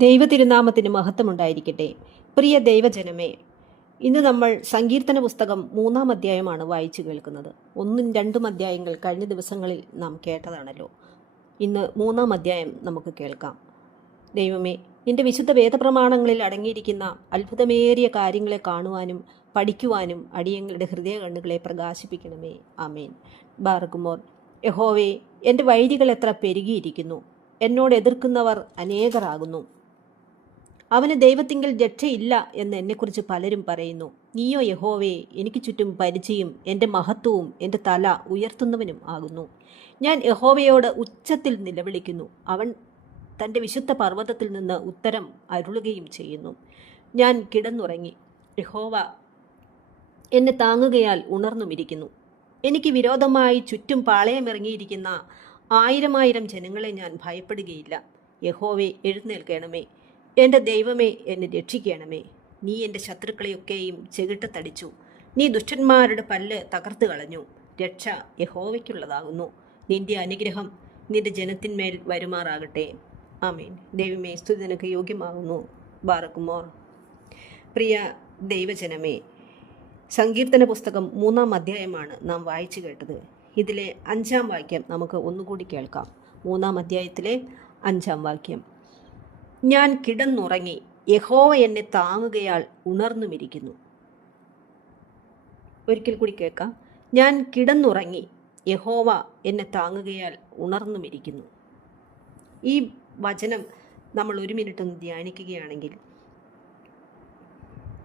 ദൈവ തിരുനാമത്തിന് മഹത്വമുണ്ടായിരിക്കട്ടെ. പ്രിയ ദൈവജനമേ ഇന്ന് നമ്മൾ സങ്കീർത്തന പുസ്തകം മൂന്നാം അധ്യായമാണ് വായിച്ചു കേൾക്കുന്നത്. ഒന്നും രണ്ടും അധ്യായങ്ങൾ കഴിഞ്ഞ ദിവസങ്ങളിൽ നാം കേട്ടതാണല്ലോ. ഇന്ന് മൂന്നാം അധ്യായം നമുക്ക് കേൾക്കാം. ദൈവമേ നിന്റെ വിശുദ്ധ വേദപ്രമാണങ്ങളിൽ അടങ്ങിയിരിക്കുന്ന അത്ഭുതമേറിയ കാര്യങ്ങളെ കാണുവാനും പഠിക്കുവാനും അടിയങ്ങളുടെ ഹൃദയ കണ്ണുകളെ പ്രകാശിപ്പിക്കണമേ. ആമേൻ. ബാർഗുമോർ യഹോവേ എന്റെ വൈരികൾ എത്ര പെരുകിയിരിക്കുന്നു. എന്നോട് എതിർക്കുന്നവർ അനേകരാകുന്നു. അവന് ദൈവത്തിങ്കിൽ രക്ഷയില്ല എന്ന് എന്നെക്കുറിച്ച് പലരും പറയുന്നു. നീയോ യഹോവേ എനിക്ക് ചുറ്റും പരിചയം എന്റെ മഹത്വവും എന്റെ തല ഉയർത്തുന്നവനും ആകുന്നു. ഞാൻ യഹോവയോട് ഉച്ചത്തിൽ നിലവിളിക്കുന്നു. അവൻ തന്റെ വിശുദ്ധ പർവതത്തിൽ നിന്ന് ഉത്തരം അരുളുകയും ചെയ്യുന്നു. ഞാൻ കിടന്നുറങ്ങി. യഹോവ എന്നെ താങ്ങുകയാൽ ഉണർന്നുമിരിക്കുന്നു. എനിക്ക് വിരോധമായി ചുറ്റും പാളയമിറങ്ങിയിരിക്കുന്ന ആയിരമായിരം ജനങ്ങളെ ഞാൻ ഭയപ്പെടുകയില്ല. യഹോവെ എഴുന്നേൽക്കണമേ. എന്റെ ദൈവമേ എന്നെ രക്ഷിക്കണമേ. നീ എന്റെ ശത്രുക്കളെയൊക്കെയും ചെകിട്ടത്തടിച്ചു. നീ ദുഷ്ടന്മാരുടെ പല്ല് തകർത്തു കളഞ്ഞു. രക്ഷ യഹോവയ്ക്കുള്ളതാകുന്നു. നിന്റെ അനുഗ്രഹം നിന്റെ ജനത്തിന്മേൽ വരുമാറാകട്ടെ. ആമീൻ. ദൈവമേ സ്തുതി നിനക്ക് യോഗ്യമാകുന്നു. ബാറക്കുമോർ പ്രിയ ദൈവജനമേ സങ്കീർത്തന പുസ്തകം മൂന്നാം അധ്യായമാണ് നാം വായിച്ചു കേട്ടത്. ഇതിലെ അഞ്ചാം വാക്യം നമുക്ക് ഒന്നുകൂടി കേൾക്കാം. മൂന്നാം അധ്യായത്തിലെ അഞ്ചാം വാക്യം. ഞാൻ കിടന്നുറങ്ങി. യഹോവ എന്നെ താങ്ങുകയാൽ ഉണർന്നുമിരിക്കുന്നു. ഒരിക്കൽ കൂടി കേൾക്കാം. ഞാൻ കിടന്നുറങ്ങി. യഹോവ എന്നെ താങ്ങുകയാൽ ഉണർന്നുമിരിക്കുന്നു. ഈ വചനം നമ്മൾ ഒരു മിനിറ്റ് ഒന്ന് ധ്യാനിക്കുകയാണെങ്കിൽ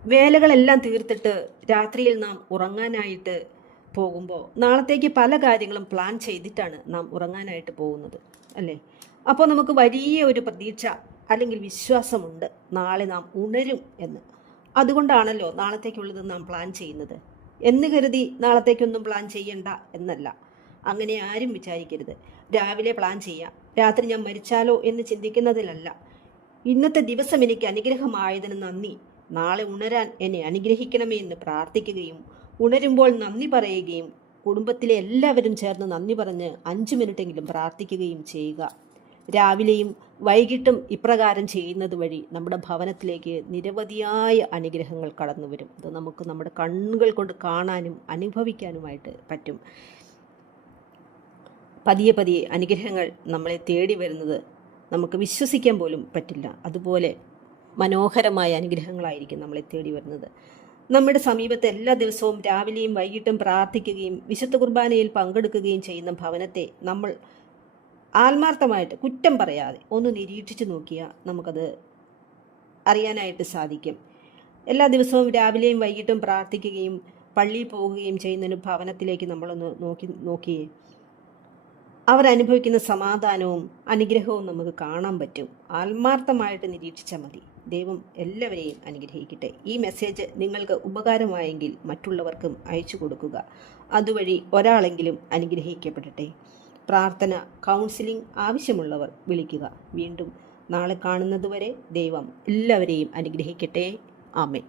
വേലകളെല്ലാം തീർത്തിട്ട് രാത്രിയിൽ നാം ഉറങ്ങാനായിട്ട് പോകുമ്പോൾ നാളത്തേക്ക് പല കാര്യങ്ങളും പ്ലാൻ ചെയ്തിട്ടാണ് നാം ഉറങ്ങാനായിട്ട് പോകുന്നത് അല്ലേ? അപ്പോൾ നമുക്ക് വലിയ ഒരു പ്രതീക്ഷ അല്ലെങ്കിൽ വിശ്വാസമുണ്ട്. നാളെ നാം ഉണരും എന്ന്. അതുകൊണ്ടാണല്ലോ നാളത്തേക്കുള്ളത് നാം പ്ലാൻ ചെയ്യുന്നത്. എന്ന് കരുതി നാളത്തേക്കൊന്നും പ്ലാൻ ചെയ്യണ്ട എന്നല്ല. അങ്ങനെ ആരും വിചാരിക്കരുത്. രാവിലെ പ്ലാൻ ചെയ്യാം. രാത്രി ഞാൻ മരിച്ചാലോ എന്ന് ചിന്തിക്കുന്നതിലല്ല. ഇന്നത്തെ ദിവസം എനിക്ക് അനുഗ്രഹമായതിന് നന്ദി. നാളെ ഉണരാൻ എന്നെ അനുഗ്രഹിക്കണമേ എന്ന് പ്രാർത്ഥിക്കുകയും ഉണരുമ്പോൾ നന്ദി പറയുകയും കുടുംബത്തിലെ എല്ലാവരും ചേർന്ന് നന്ദി പറഞ്ഞ് അഞ്ച് മിനിറ്റെങ്കിലും പ്രാർത്ഥിക്കുകയും ചെയ്യുക. രാവിലെയും വൈകിട്ടും ഇപ്രകാരം ചെയ്യുന്നത് വഴി നമ്മുടെ ഭവനത്തിലേക്ക് നിരവധിയായ അനുഗ്രഹങ്ങൾ കടന്നു വരും. അത് നമുക്ക് നമ്മുടെ കണ്ണുകൾ കൊണ്ട് കാണാനും അനുഭവിക്കാനുമായിട്ട് പറ്റും. പതിയെ പതിയെ അനുഗ്രഹങ്ങൾ നമ്മളെ തേടി വരുന്നത് നമുക്ക് വിശ്വസിക്കാൻ പോലും പറ്റില്ല. അതുപോലെ മനോഹരമായ അനുഗ്രഹങ്ങളായിരിക്കും നമ്മളെ തേടി വരുന്നത്. നമ്മുടെ സമീപത്തെ എല്ലാ ദിവസവും രാവിലെയും വൈകിട്ടും പ്രാർത്ഥിക്കുകയും വിശുദ്ധ കുർബാനയിൽ പങ്കെടുക്കുകയും ചെയ്യുന്ന ഭവനത്തെ നമ്മൾ ആത്മാർത്ഥമായിട്ട് കുറ്റം പറയാതെ ഒന്ന് നിരീക്ഷിച്ച് നോക്കിയാൽ നമുക്കത് അറിയാനായിട്ട് സാധിക്കും. എല്ലാ ദിവസവും രാവിലെയും വൈകിട്ടും പ്രാർത്ഥിക്കുകയും പള്ളിയിൽ പോവുകയും ചെയ്യുന്നതിന് ഭവനത്തിലേക്ക് നമ്മളൊന്ന് നോക്കി നോക്കിയേ അവരനുഭവിക്കുന്ന സമാധാനവും അനുഗ്രഹവും നമുക്ക് കാണാൻ പറ്റും. ആത്മാർത്ഥമായിട്ട് നിരീക്ഷിച്ചാൽ മതി. ദൈവം എല്ലാവരെയും അനുഗ്രഹിക്കട്ടെ. ഈ മെസ്സേജ് നിങ്ങൾക്ക് ഉപകാരമായെങ്കിൽ മറ്റുള്ളവർക്കും അയച്ചു കൊടുക്കുക. അതുവഴി ഒരാളെങ്കിലും അനുഗ്രഹിക്കപ്പെടട്ടെ. പ്രാർത്ഥന കൗൺസിലിംഗ് ആവശ്യമുള്ളവർ വിളിക്കുക. വീണ്ടും നാളെ കാണുന്നതുവരെ ദൈവം എല്ലാവരെയും അനുഗ്രഹിക്കട്ടെ. ആമേൻ.